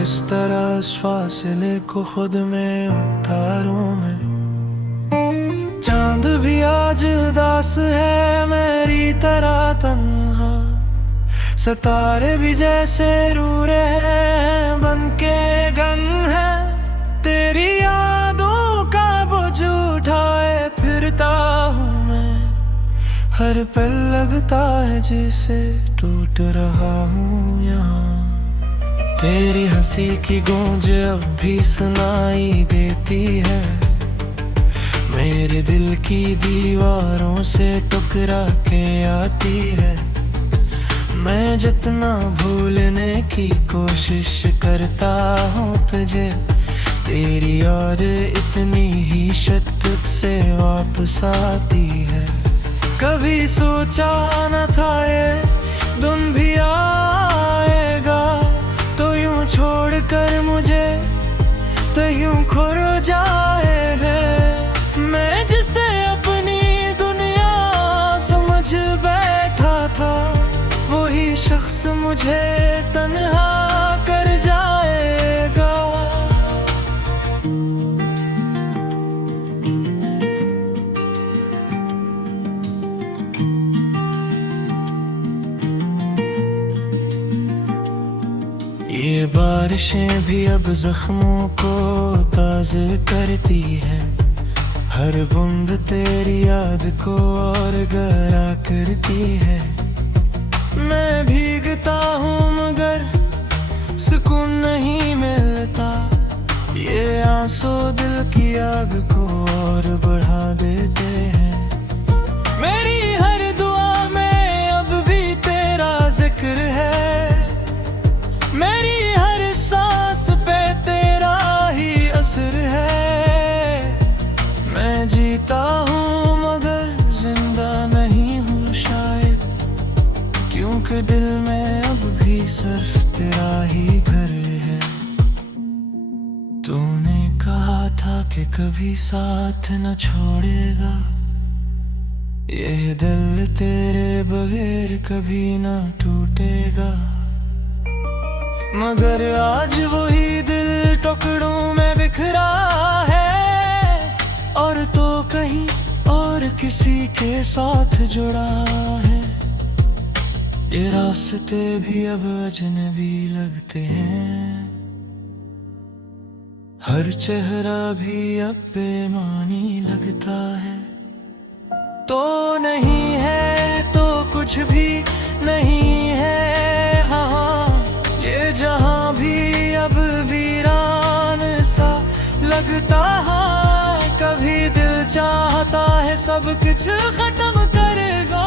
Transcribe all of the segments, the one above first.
किस तरह इस फासले को खुद में उतारूं मैं। चांद भी आज उदास है मेरी तरह तन्हा, सितारे भी जैसे रू रहे हैं बनके गम है। तेरी यादों का बोझ उठाए फिरता हूँ मैं, हर पल लगता है जैसे टूट रहा हूँ यहाँ। तेरी हंसी की गूंज अब भी सुनाई देती है, मेरे दिल की दीवारों से टकरा के आती है। मैं जितना भूलने की कोशिश करता हूँ तुझे, तेरी याद इतनी ही शिद्दत से वापस आती है। कभी सोचा न था ये दिन भी आएगा, तो यूं छोड़ कर मुझे तो यूं खो जाएगा। मैं जिसे अपनी दुनिया समझ बैठा था, वही शख्स मुझे तन्हा कर जाएगा। ये बारिशें भी अब जख्मों को ताज़ा करती है, हर बूंद तेरी याद को और गहरा करती है। मैं भीगता हूँ मगर सुकून नहीं मिलता, ये आंसू दिल की आग को और बढ़ा देते हैं। मेरी हर दुआ में अब भी तेरा जिक्र है, मेरी हर सांस पे तेरा ही असर है। मैं जीता हूँ मगर जिंदा नहीं हूँ शायद, क्योंकि दिल में अब भी सिर्फ तेरा ही घर है। तूने कहा था कि कभी साथ न छोड़ेगा, ये दिल तेरे बगैर कभी न टूटेगा। मगर आज वही दिल टुकड़ों में बिखरा है, और तो कहीं और किसी के साथ जुड़ा है। ये रास्ते भी अब अजनबी लगते हैं, हर चेहरा भी अब बेमानी लगता है। तो नहीं है तो कुछ भी नहीं है, हाँ ये जहां भी अब वीरान सा लगता है। कभी दिल चाहता है सब कुछ खत्म करेगा,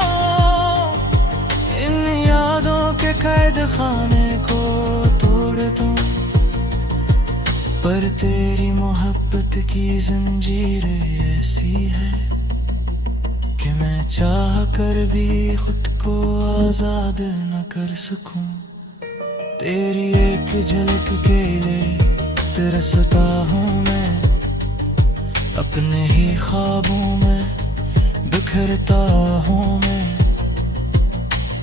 इन यादों के कैद खाने को तोड़ दूं। पर तेरी मोहब्बत की जंजीर ऐसी है कि मैं चाह कर भी खुद को आजाद न कर सकूं। तेरी एक झलक के लिए तरसता हूँ मैं, अपने ही ख्वाबों में बिखरता हूँ मैं।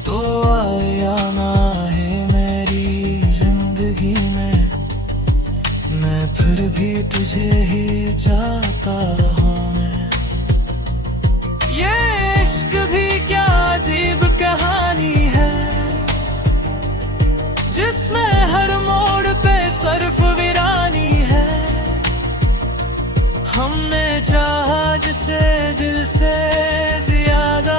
तो आए या ना आए मेरी जिंदगी में, मैं फिर भी तुझे ही चाहता हूँ मैं। ये इश्क भी क्या अजीब कहानी है, जिसमें हर मोड़ पे सिर्फ वीरानी है। हमने चाहा जिसे दिल से ज्यादा,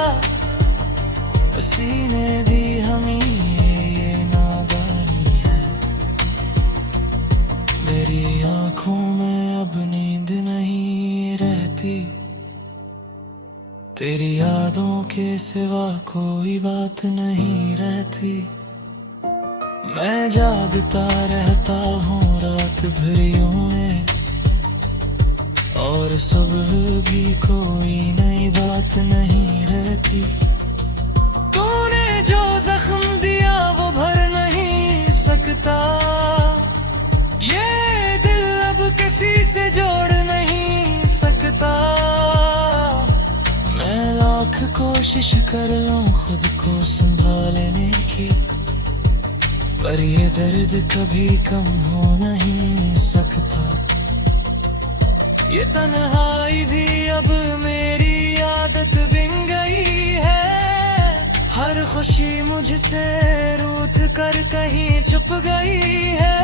उसी ने दी हमें ये नादानी है। मेरी आंखों में अब नींद नहीं रहती, तेरी यादों के सिवा कोई बात नहीं रहती। मैं जागता रहता हूँ रात भर यूं में, और सुबह भी कोई नई बात नहीं रहती। तूने जो जख्म दिया वो भर नहीं सकता, ये दिल अब किसी से जोड़ नहीं सकता। मैं लाख कोशिश कर लूं खुद को संभालने की, पर ये दर्द कभी कम हो नहीं सकता। ये तन्हाई भी अब मेरी आदत बन गई है। हर खुशी मुझसे रूठ कर कहीं छुप गई है।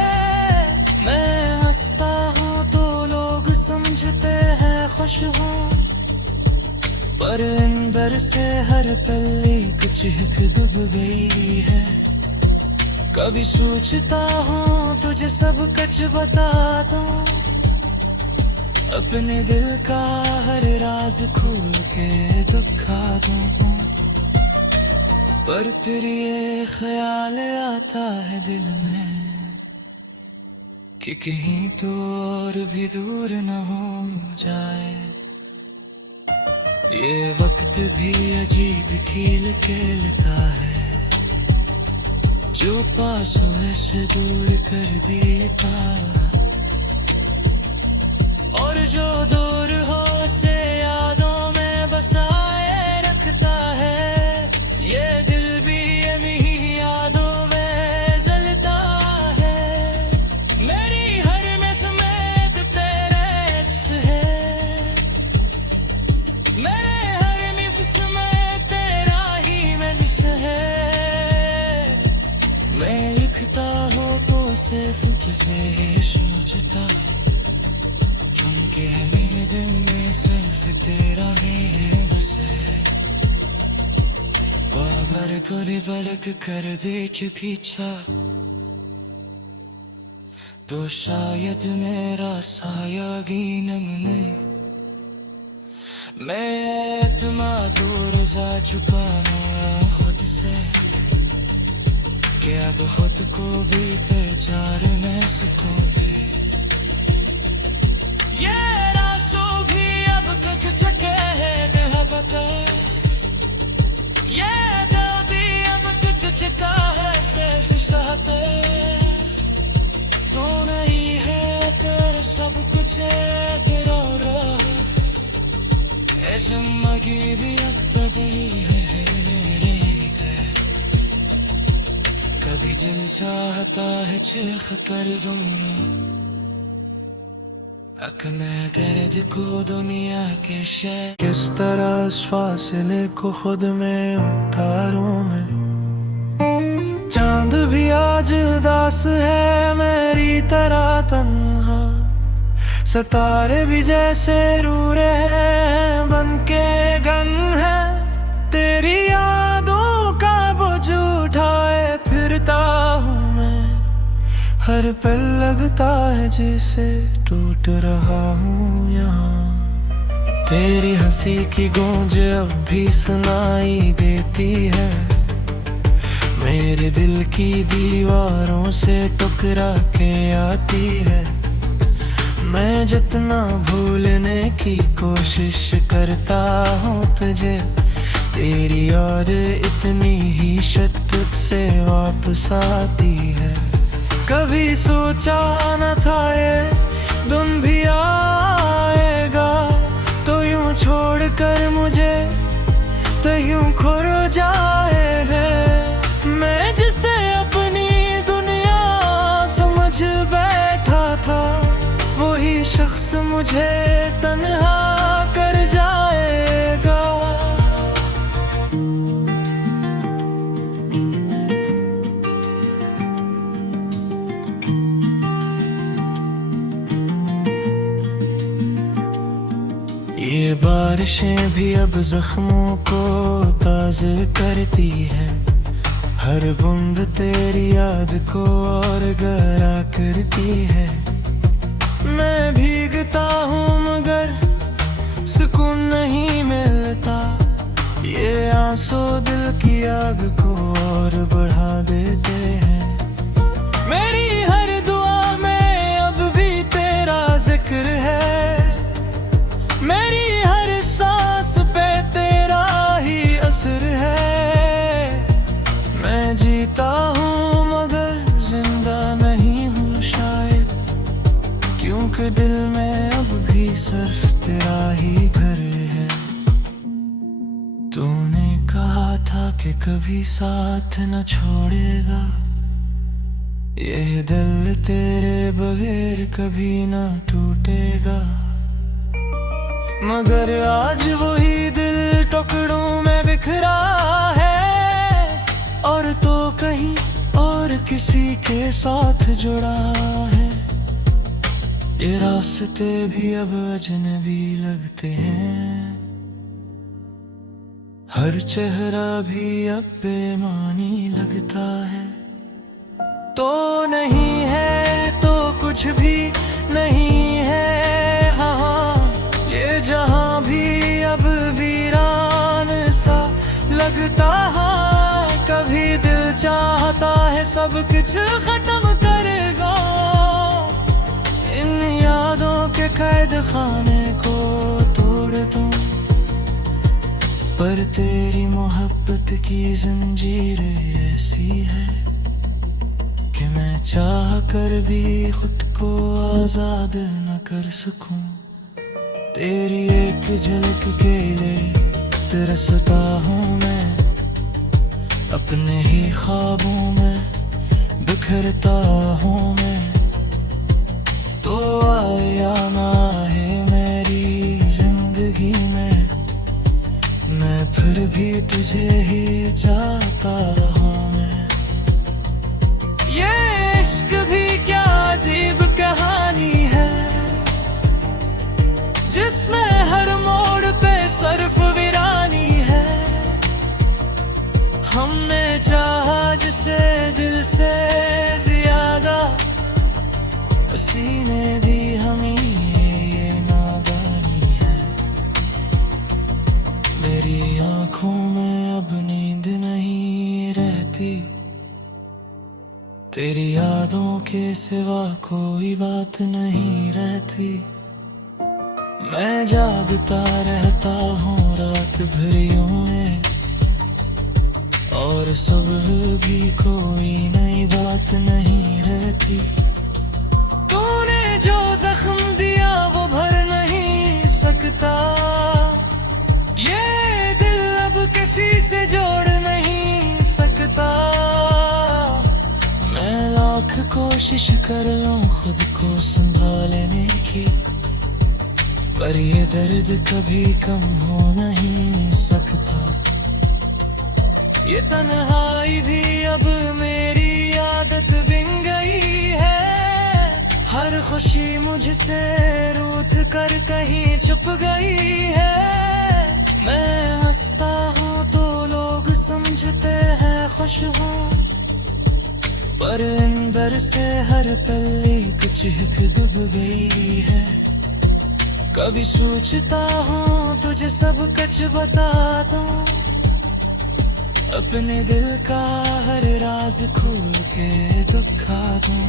मैं हंसता हूँ तो लोग समझते हैं खुश हूँ, पर अंदर से हर पल एक चिहक डूब गई है। कभी सोचता हूँ तुझे सब कुछ बता दूं, अपने दिल का हर राज खोल के दिखा दूं, पर फिर ये ख्याल आता है दिल में कि कहीं तो और भी दूर न हो जाए। ये वक्त भी अजीब खेल खेलता है, जो पास हो ऐसे दूर कर देता, और जो दूर हो से यादों में बसाए रखता है। ये दिल भी इन्हीं यादों में जलता है। मेरी हर नस में तेरे अक्स है, मेरे हर निफ्स में तेरा ही नक्श है। मैं लिखता हूँ तो सिर्फ तुझे ही सोचता, क्योंकि मेरे दिल में सिर्फ तेरा ही है बस है। बाबर को पलक कर दे चुकी छा, तो शायद मेरा साया गिनम नहीं। मैं इतना दूर जा चुका हूँ खुद से कि अब खुद को भी तेजार में सुकून दे। ये रासू भी अब तक चके है बता, ये दिल भी अब तक चका है शेष सहते। तू नहीं है तेरा सब कुछ है तेरा राह, ऐ जिंदगी भी अब बदली है मेरे गए। कभी दिल चाहता है चीख कर रोना, मैं दर्द को दुनिया के शय किस तरह इस फासले को खुद में उतारूं मैं। चांद भी आज उदास है मेरी तरह तन्हा, सितारे भी जैसे रू रहे हैं बनके गन है। तेरी यादों का बोझ उठाए फिरता हूँ मैं, हर पल लगता है जैसे टूट रहा हूँ यहाँ। तेरी हंसी की गूंज अब भी सुनाई देती है, मेरे दिल की दीवारों से टकरा के आती है। मैं जितना भूलने की कोशिश करता हूँ तुझे, तेरी याद इतनी ही शिद्दत से वापस आती है। कभी सोचा न था ये दिन भी आएगा, तो यूं छोड़ कर मुझे तो यूं खुर जाए है। मैं जिसे अपनी दुनिया समझ बैठा था, वही शख्स मुझे तन्हा कर जाएगा। ये बारिशें भी अब जख्मों को ताज़ा करती है, हर बूंद तेरी याद को और गहरा करती है। मैं भीगता हूँ मगर सुकून नहीं मिलता, ये आंसू दिल की आग को और बढ़ा देते हैं। मेरी हर दुआ में अब भी तेरा जिक्र है, मेरी हर सांस पे तेरा ही असर है। मैं जीता हूँ मगर जिंदा नहीं हूँ शायद, क्योंकि दिल में अब भी सिर्फ तेरा ही घर है। तूने कहा था कि कभी साथ न छोड़ेगा, ये दिल तेरे बगैर कभी ना टूटेगा, मगर आज वही दिल टुकड़ों में बिखरा है, और तो कहीं और किसी के साथ जुड़ा है। ये रास्ते भी अब अजनबी लगते हैं, हर चेहरा भी अब बेमानी लगता है। तो नहीं है तो कुछ भी नहीं है, हाँ ये जहां भी अब वीरान सा लगता है। कभी दिल चाहता है सब कुछ खत्म करेगा, इन यादों के कैद खाने को तोड़ दूं, पर तेरी मोहब्बत की जंजीर ऐसी है कि मैं चाह कर भी खुद को आजाद न कर सकूं। तेरी एक झलक के लिए तरसता हूँ मैं, अपने ही ख्वाबों में बिखरता हूँ मैं। तो आए या ना आए मेरी जिंदगी में, मैं फिर भी तुझे ही चाहता हूँ मैं। ये इश्क भी क्या अजीब कहानी है, जिसमें हर मोड़ पे सिर्फ वीरानी है। हमने चाहा जिसे दिल से ज्यादा, उसी ने दी हमें ये नादानी है। मेरी आंखों में अब नींद नहीं रहती, तेरी यादों के सिवा कोई बात नहीं रहती। मैं जागता रहता हूँ रात भरियों में, और सुबह भी कोई नई बात नहीं रहती। तूने जो जख्म दिया वो भर नहीं सकता, ये दिल अब किसी से जोड़ नहीं सकता। मैं लाख कोशिश कर लूं खुद को संभालने की, पर ये दर्द कभी कम हो नहीं सकता। ये तन्हाई भी अब मेरी आदत बन गई है, हर खुशी मुझसे रूठ कर कहीं छुप गई है। मैं हंसता हूँ तो लोग समझते हैं खुश हूँ, पर अंदर से हर कली कुछ हिक डूब गई है। कभी सोचता हूँ तुझे सब कुछ बता दूं, अपने दिल का हर राज खोल के दुखा दूं,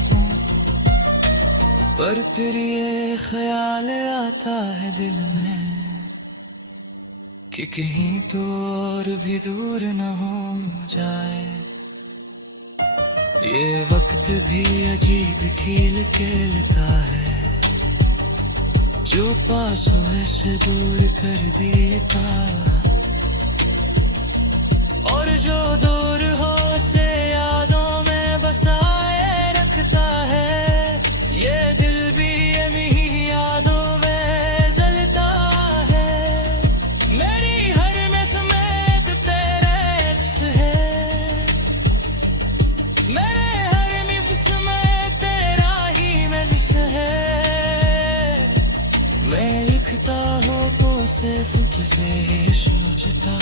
पर फिर ये ख्याल आता है दिल में कि कहीं तो और भी दूर न हो जाए। ये वक्त भी अजीब खेल खेलता है, जो पास हो ऐसे दूर कर देता, और जो दूर हो से यादों में बसाए रखता है। ये दिल भी यही यादों में जलता है, मेरी हर नस्में तेरे अक्स है, मेरे हर निफ्स में तेरा ही नक्श है। मैं लिखता हूँ तो सिर्फ तुझे ही सोचता,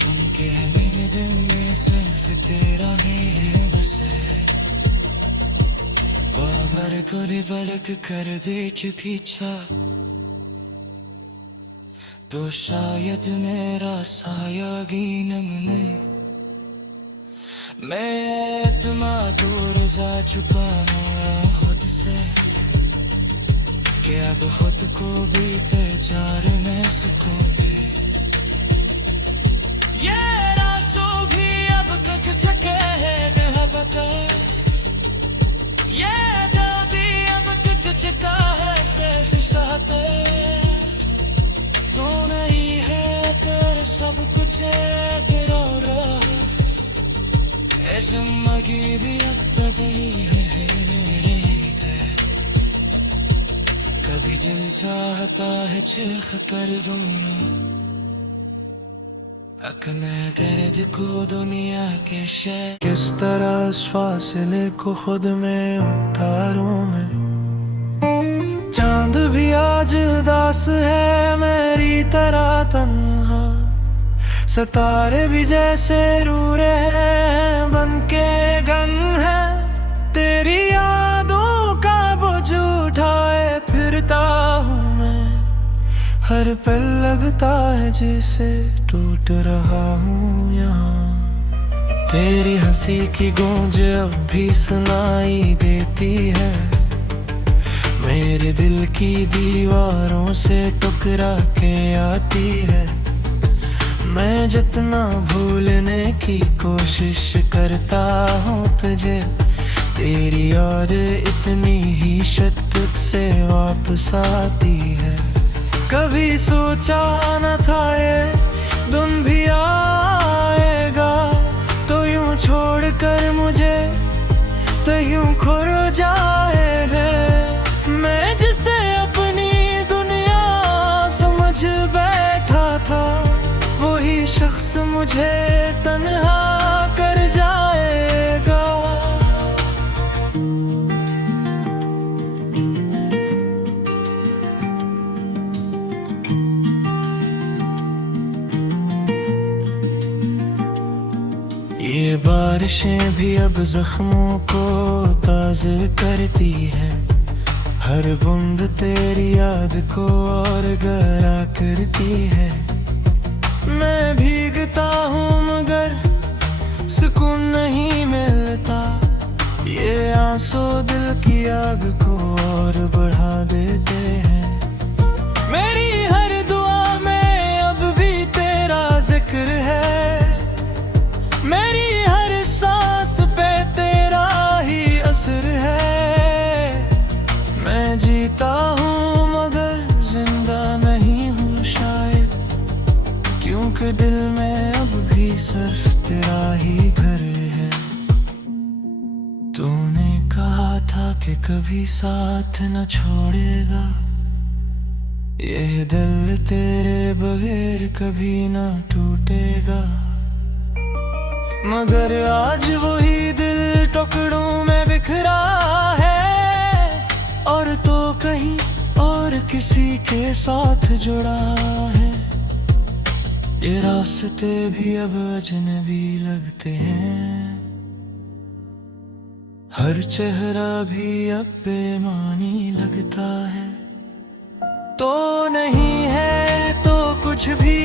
क्योंकि मेरे दिल में सिर्फ तेरा ही है बस है। बाबर को पलक कर दे चुकी छा, तो शायद मेरा साया गिनम नहीं। मैं इतना दूर जा चुका हूँ खुद से, कि अब खुद को भी तेजार में सुकून दे। ये रासो भी अब तक चके है बता, ये दादी अब तक चका है शेष सहते। तू नहीं है कर सब कुछ तेरा रहा, जिंदगी भी अब गई है मेरे गए। कभी दिल चाहता है चीख कर रोना, अपने दर्द को दुनिया के शय। किस तरह इस फासले को खुद में उतारूं मैं। चांद भी आज उदास है मेरी तरह तन्हा, सितारे भी जैसे रू रहे हैं बनके गम है। तेरी यादों का बोझ उठाए फिरता हूँ मैं, हर पल लगता है जैसे टूट रहा हूँ यहाँ। तेरी हंसी की गूंज अब भी सुनाई देती है, मेरे दिल की दीवारों से टकरा के आती है। मैं जितना भूलने की कोशिश करता हूँ तुझे, तेरी याद इतनी ही शिद्दत से वापस आती है। कभी सोचा न था ये दिन भी आएगा, तो यूं छोड़ कर मुझे तो यूं खुर जाएगा। मैं जिसे अपनी दुनिया समझ बैठा था, वही शख्स मुझे तन्हा कर जाएगा। ये बारिशें भी अब जख्मों को ताज़ा करती है, हर बूंद तेरी याद को और गहरा करती है। मैं भीगता हूँ मगर सुकून नहीं मिलता, ये आंसू दिल की आग को और बढ़ा देते हैं। मेरी हर दुआ में अब भी तेरा जिक्र है, मेरी हर सांस पे तेरा ही असर है। मैं जीता हूँ मगर जिंदा नहीं हूँ शायद, क्योंकि दिल में अब भी सिर्फ तेरा ही घर है। तूने कहा था कि कभी साथ न छोड़ेगा, ये दिल तेरे बगैर कभी न टूटेगा। मगर आज वही दिल टुकड़ों में बिखरा है, और तो कहीं और किसी के साथ जुड़ा है। ये रास्ते भी अब अजनबी लगते हैं, हर चेहरा भी अब बेमानी लगता है। तो नहीं है तो कुछ भी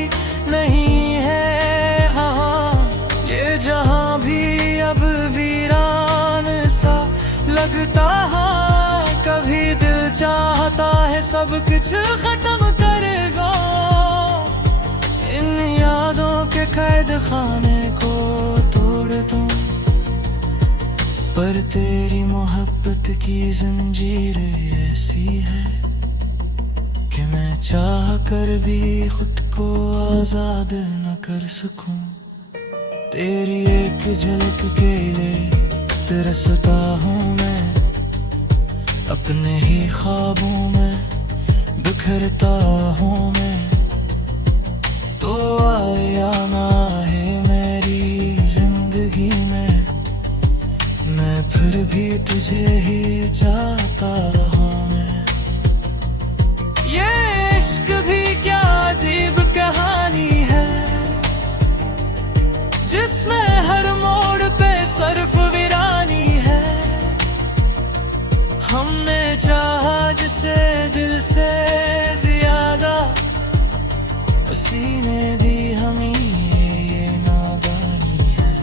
नहीं है, हाँ ये जहां भी अब वीरान सा लगता है। कभी दिल चाहता है सब कुछ खत्म करेगा, इन यादों के कैद खाने को तोड़ दूं। पर तेरी मोहब्बत की जंजीर ऐसी है कि मैं चाह कर भी खुद को आजाद न कर सकूं। तेरी एक झलक के लिए तरसता हूँ मैं, अपने ही ख्वाबों में बिखरता हूँ मैं। तो आए या ना आए मेरी जिंदगी में, मैं फिर भी तुझे ही चाहता हूँ मैं। ये इश्क भी क्या अजीब कहानी है, जिसमें हर मोड़ पे सिर्फ वीरानी है। हमने चाहा जिसे दिल से ज्यादा, उसी ने दी हमें ये नादानी है।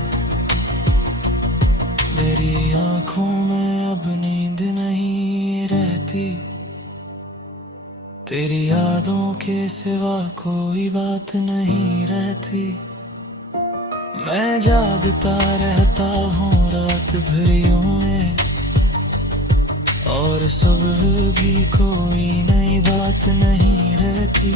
मेरी आंखों में अब नींद नहीं रहती, तेरी यादों के सिवा कोई बात नहीं रहती। मैं जागता रहता हूँ रात भरियों में, और सुबह भी कोई नई बात नहीं रहती।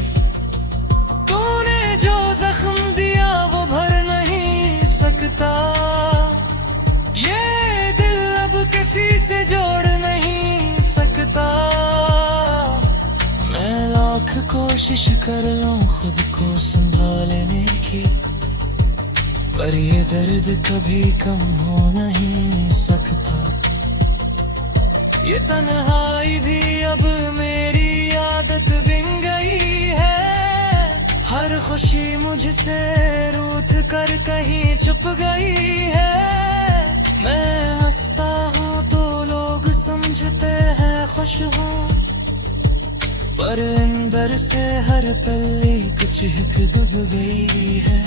तूने जो जख्म दिया वो भर नहीं सकता, कोशिश कर लूं खुद को संभालने की, पर ये दर्द कभी कम हो नहीं सकता। ये तन्हाई भी अब मेरी आदत बन गई है। हर खुशी मुझसे रूठ कर कहीं छुप गई है। मैं हंसता हूँ तो लोग समझते हैं खुश हूँ, पर अंदर से हर पल एक चिहक दब गई है।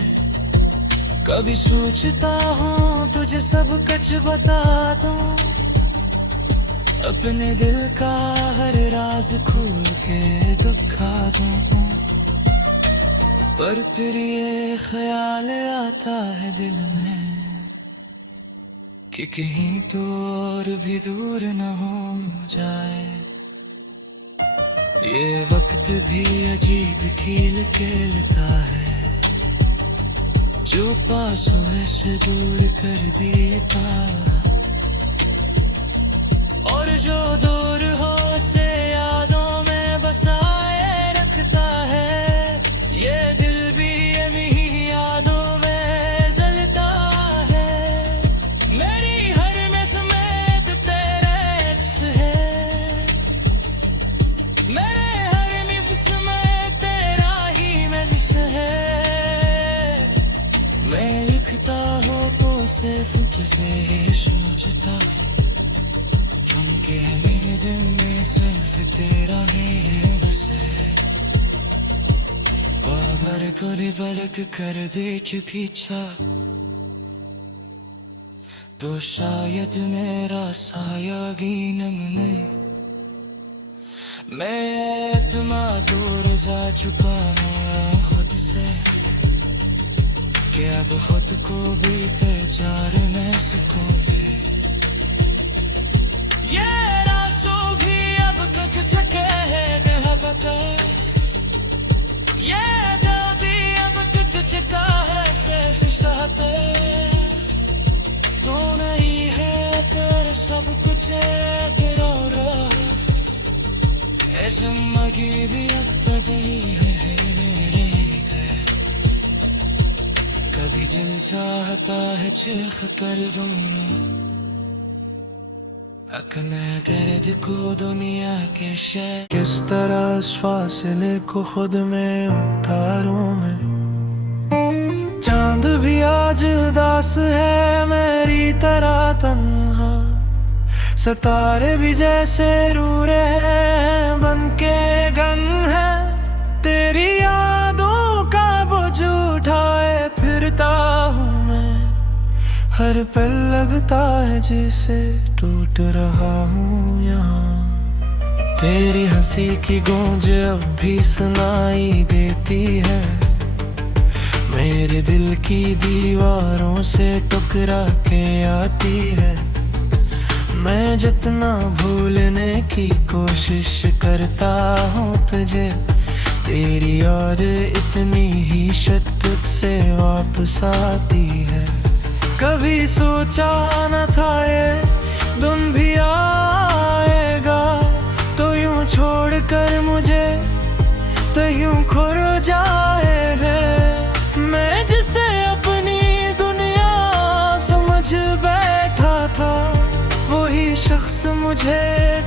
कभी सोचता हूँ तुझे सब कुछ बता दूं, अपने दिल का हर राज खोल के दिखा दूं, पर फिर ये ख्याल आता है दिल में कि कहीं तो और भी दूर न हो जाए। ये वक्त भी अजीब खेल खेलता है, जो पास हो ऐसे दूर कर देता, और जो दूर हो से यादों में बसाए रखता है। ये दिल भी यही यादों में जलता है। मेरी हर नस में तेरा अक्स है, मेरे हर निफ्स में तेरा ही नक्श है। मैं लिखता हूँ तो सिर्फ तुझे ही सोचता, क्योंकि मेरे दिल में सिर्फ तेरा ही है बस है। बाबर को पलक कर दे चुकी छा, तो शायद मेरा साया गिनम नहीं। मैं इतना दूर जा चुका हूँ खुद से कि अब खुद को भी तेजार में सुकून दे। ये रासू भी अब तक चके है बता, ये दिल भी अब टूट चुका है शेष सहते। तू नहीं है कर सब कुछ तेरा रहा, जिंदगी भी अब गई है मेरे गए। कभी दिल चाहता है चीख कर रोना, अपने दर्द को दुनिया के शय। किस तरह इस फासले को खुद में उतारूं मैं, चांद भी आज उदास है मेरी तरह तन्हा। सितारे भी जैसे रू रहे हैं बनके गम है। तेरी यादों का बोझ उठाए फिरता हूँ मैं, हर पल लगता है जैसे टूट रहा हूँ यहाँ। तेरी हंसी की गूंज अब भी सुनाई देती है, मेरे दिल की दीवारों से टकरा के आती है। मैं जितना भूलने की कोशिश करता हूँ तुझे, तेरी याद इतनी ही शिद्दत से वापस आती है। कभी सोचा न था ये दिन भी आएगा, तो यूं छोड़ कर मुझे तो यूं खुर जाएगा। मैं जिसे अपनी दुनिया समझ बैठा था, वही शख्स मुझे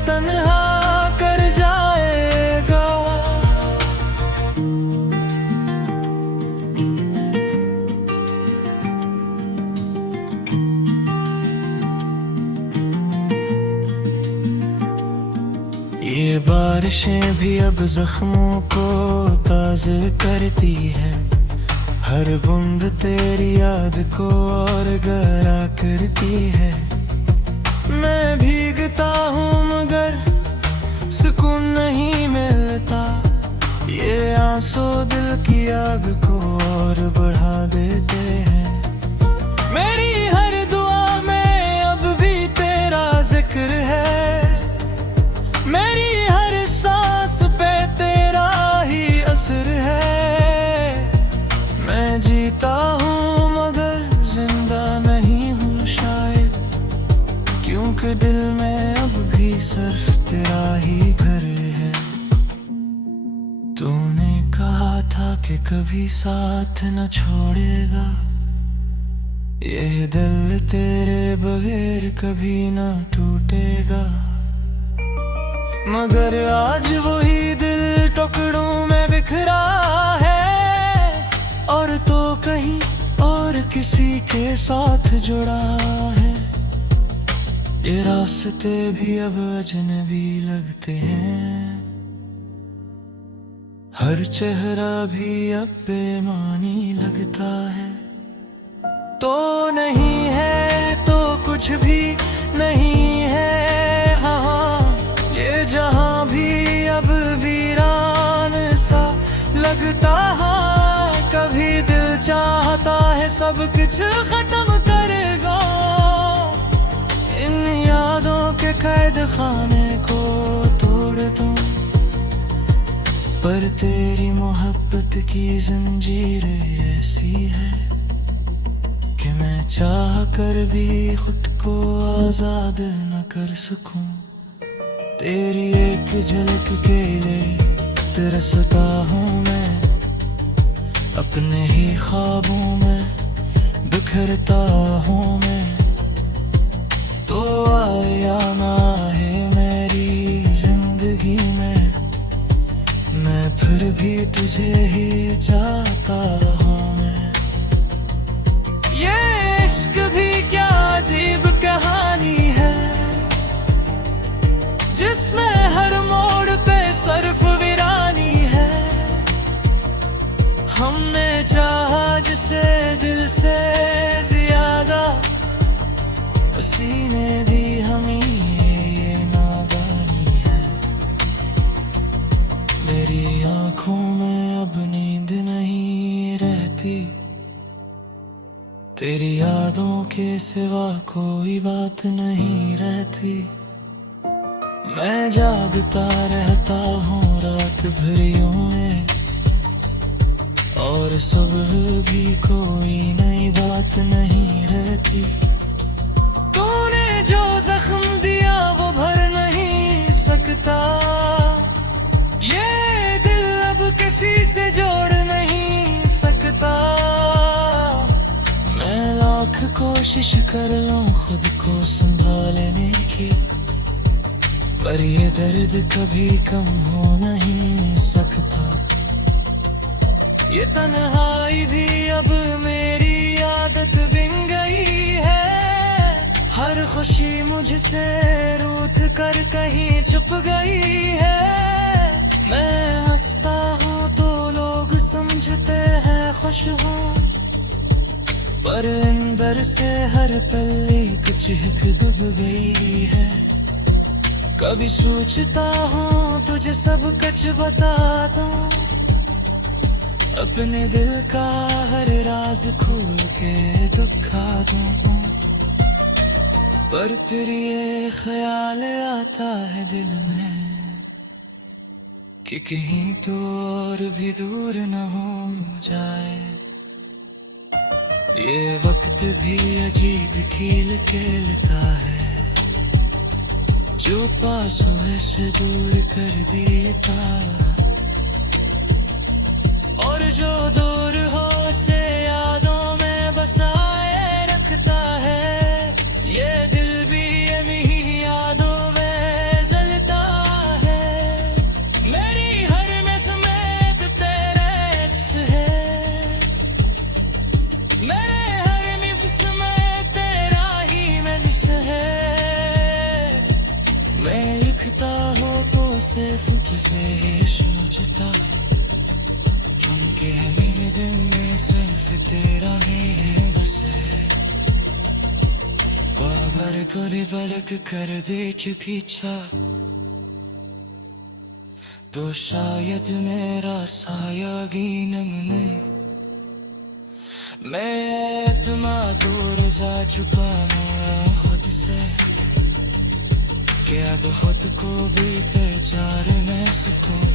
तन्हा कर जाएगा। ये बारिशें भी अब जख्मों को ताज़ा करती है, हर बूंद तेरी याद को और गहरा करती है। मैं भीगता हूँ मगर सुकून नहीं मिलता, ये आंसू दिल की आग को और बढ़ा देते हैं। मेरी हर दुआ में अब भी तेरा जिक्र है, मेरी हर सांस पे तेरा ही असर है। मैं जीता हूँ मगर जिंदा नहीं हूँ शायद, क्योंकि दिल में अब भी सिर्फ तेरा ही घर है। तूने कि कभी साथ न छोड़ेगा। ये दिल तेरे बगैर कभी न टूटेगा। मगर आज वही दिल टुकड़ों में बिखरा है, और तो कहीं और किसी के साथ जुड़ा है। ये रास्ते भी अब अजनबी लगते हैं, हर चेहरा भी अब बेमानी लगता है। तो नहीं है तो कुछ भी नहीं है, हाँ ये जहां भी अब वीरान सा लगता है। कभी दिल चाहता है सब कुछ खत्म करेगा, इन यादों के कैद खाने को तोड़ दूं। पर तेरी मोहब्बत की जंजीर ऐसी है कि मैं चाह कर भी खुद को आजाद न कर सकूं। तेरी एक झलक के लिए तरसता हूँ मैं, अपने ही ख्वाबों में बिखरता हूँ मैं। तो आए या ना आए मेरी जिंदगी में, मैं फिर भी तुझे ही चाहता हूँ मैं। ये इश्क भी क्या अजीब कहानी है, जिसमें हर मोड़ पे सिर्फ वीरानी है। हमने चाहा जिसे दिल से ज्यादा, उसी ने दी हमें ये नादानी है। मेरी आंखों में अब नींद नहीं रहती, तेरी यादों के सिवा कोई बात नहीं रहती। मैं जागता रहता हूँ रात भरियों में, और सुबह भी कोई नई बात नहीं रहती। तूने जो जख्म दिया वो भर नहीं सकता, ये दिल अब किसी से जोड़ नहीं सकता। मैं लाख कोशिश कर लूं खुद को संभालने की, पर ये दर्द कभी कम हो नहीं सकता। ये तन्हाई भी अब मेरी आदत बन गई है, हर खुशी मुझसे रूठ कर कहीं छुप गई है। मैं हंसता हूँ तो लोग समझते हैं खुश हूँ, पर अंदर से हर पल्ली कुछ हिक डूब गई है। कभी सोचता हूँ तुझे सब कुछ बता दूं, अपने दिल का हर राज खोल के दुखा दूं। पर फिर ये ख्याल आता है दिल में कि कहीं तो और भी दूर न हो जाए। ये वक्त भी अजीब खेल खेलता है, जो पास हो से दूर कर देता, और जो दूर हो से यादों में बसाए रखता है। ये दिल भी यही यादों में जलता है, मेरी हर नस में तेरे अक्स है, मेरे हर निफ्स में तेरा ही नक्श है। मैं लिखता हूँ तो सिर्फ तुझे ही सोचता, क्योंकि है मेरे दिल में सिर्फ तेरा ही है बस है। बाबर कोई पलक कर दे चुकी छा, तो शायद मेरा साया गिनम नहीं। मैं इतना दूर जा चुका हूँ खुद से, कि अब खुद को भी तेजार में सुकून